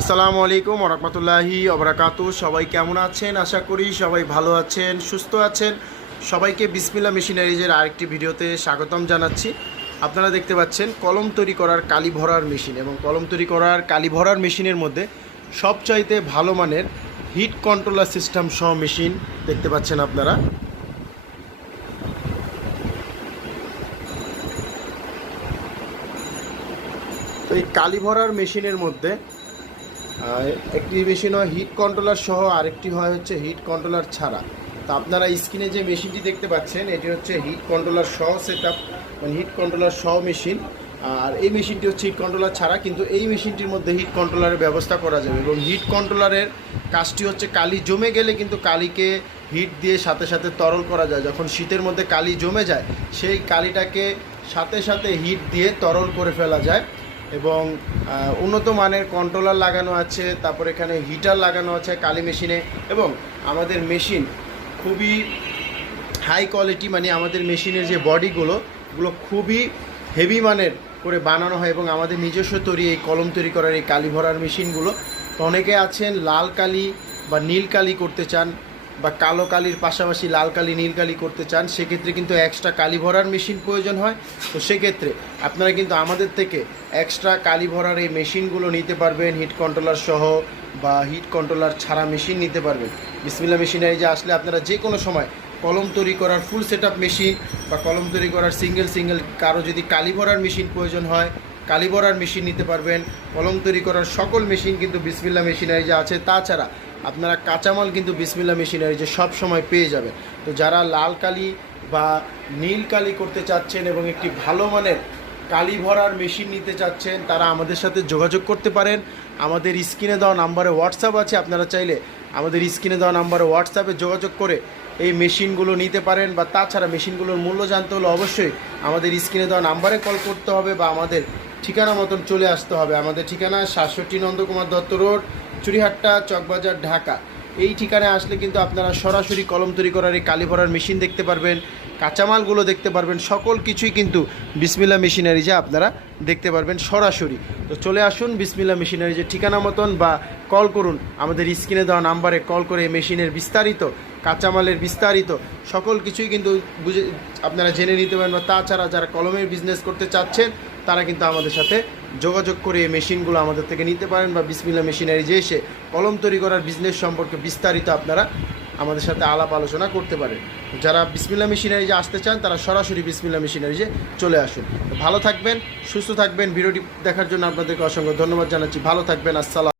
আসসালামু আলাইকুম ওয়া রাহমাতুল্লাহি ওয়া বারাকাতুহু। সবাই কেমন আছেন? আশা করি সবাই ভালো আছেন, সুস্থ আছেন। সবাইকে বিসমিল্লাহ মেশিনারিজের আরেকটি ভিডিওতে স্বাগতম জানাচ্ছি। আপনারা দেখতে পাচ্ছেন কলম তৈরি করার কালি ভরার মেশিন, এবং কলম তৈরি করার কালি ভরার মেশিনের মধ্যে সবচাইতে ভালো মানের হিট কন্ট্রোলার সিস্টেম সহ মেশিন দেখতে পাচ্ছেন আপনারা। তো এই কালি ভরার মেশিনের মধ্যে একটি মেশিন হয় হিট কন্ট্রোলার সহ, আরেকটি হয় হচ্ছে হিট কন্ট্রোলার ছাড়া। তো আপনারা স্ক্রিনে যে মেশিনটি দেখতে পাচ্ছেন এটি হচ্ছে হিট কন্ট্রোলার সহ সেটআপ, মানে হিট কন্ট্রোলার সহ মেশিন। আর এই মেশিনটি হচ্ছে হিট কন্ট্রোলার ছাড়া, কিন্তু এই মেশিনটির মধ্যে হিট কন্ট্রোলারের ব্যবস্থা করা যাবে। এবং হিট কন্ট্রোলারের কাজটি হচ্ছে কালি জমে গেলে কিন্তু কালিকে হিট দিয়ে সাথে সাথে তরল করা যায়। যখন শীতের মধ্যে কালি জমে যায় সেই কালিটাকে সাথে সাথে হিট দিয়ে তরল করে ফেলা যায়। এবং উন্নত মানের কন্ট্রোলার লাগানো আছে, তারপর এখানে হিটার লাগানো আছে কালি মেশিনে। এবং আমাদের মেশিন খুবই হাই কোয়ালিটি, মানে আমাদের মেশিনের যে বডিগুলো খুবই হেভি মানের করে বানানো হয়। এবং আমাদের নিজস্ব তৈরি এই কলম তৈরি করার এই কালি ভরার মেশিনগুলো, তো অনেকে আছেন লাল কালি বা নীল কালি করতে চান, বা কালো কালির পাশাপাশি লাল কালি নীল কালি করতে চান, সেক্ষেত্রে কিন্তু এক্সট্রা কালি ভরার মেশিন প্রয়োজন হয়। তো সেক্ষেত্রে আপনারা কিন্তু আমাদের থেকে এক্সট্রা কালি ভরার এই মেশিনগুলো নিতে পারবেন, হিট কন্ট্রোলার সহ বা হিট কন্ট্রোলার ছাড়া মেশিন নিতে পারবেন। বিসমিল্লাহ মেশিনারিজে আসলে আপনারা যে কোনো সময় কলম তৈরি করার ফুল সেটআপ মেশিন বা কলম তৈরি করার সিঙ্গেল কারো যদি কালি ভরার মেশিন প্রয়োজন হয়, কালি ভরার মেশিন নিতে পারবেন। কলম তৈরি করার সকল মেশিন কিন্তু বিসমিল্লাহ মেশিনারিজে আছে। তাছাড়া আপনারা কাঁচামাল কিন্তু বিসমিল্লাহ মেশিনারিজে সব সময় পেয়ে যাবেন। তো যারা লাল কালি বা নীল কালি করতে চাচ্ছেন এবং একটি ভালো মানের কালি ভরার মেশিন নিতে চাচ্ছেন, তারা আমাদের সাথে যোগাযোগ করতে পারেন। আমাদের স্ক্রিনে দেওয়া নাম্বারে হোয়াটসঅ্যাপ আছে, আপনারা চাইলে আমাদের স্ক্রিনে দেওয়া নাম্বারে হোয়াটসঅ্যাপে যোগাযোগ করে এই মেশিনগুলো নিতে পারেন। বা তাছাড়া মেশিনগুলোর মূল্য জানতে হলে অবশ্যই আমাদের স্ক্রিনে দেওয়া নাম্বারে কল করতে হবে বা আমাদের ঠিকানা মতন চলে আসতে হবে। আমাদের ঠিকানা 67 নন্দকুমার দত্ত রোড, চুরিহাট্টা, চকবাজার, ঢাকা। এই ঠিকানায় আসলে কিন্তু আপনারা সরাসরি কলম তৈরি করার এই কালি ভরার মেশিন দেখতে পারবেন, কাঁচামালগুলো দেখতে পারবেন, সকল কিছুই কিন্তু বিসমিল্লাহ মেশিনারিজে আপনারা দেখতে পারবেন সরাসরি। তো চলে আসুন বিসমিল্লাহ মেশিনারিজের ঠিকানা মতন, বা কল করুন আমাদের স্ক্রিনে দেওয়া নাম্বারে কল করে মেশিনের বিস্তারিত, কাঁচামালের বিস্তারিত সকল কিছুই কিন্তু আপনারা জেনে নিতে পারেন। বা তাছাড়া যারা কলমের বিজনেস করতে চাচ্ছেন তারা কিন্তু আমাদের সাথে যোগাযোগ করে এই মেশিনগুলো আমাদের থেকে নিতে পারেন, বা বিসমিল্লাহ মেশিনারিজে এসে কলম তৈরি করার বিজনেস সম্পর্কে বিস্তারিত আপনারা আমাদের সাথে আলাপ আলোচনা করতে পারেন। যারা বিসমিল্লাহ মেশিনারিজে আসতে চান তারা সরাসরি বিসমিল্লাহ মেশিনারিজে চলে আসুন। ভালো থাকবেন, সুস্থ থাকবেন। ভিডিওটি দেখার জন্য আপনাদেরকে অসংখ্য ধন্যবাদ জানাচ্ছি। ভালো থাকবেন। আসসালাম।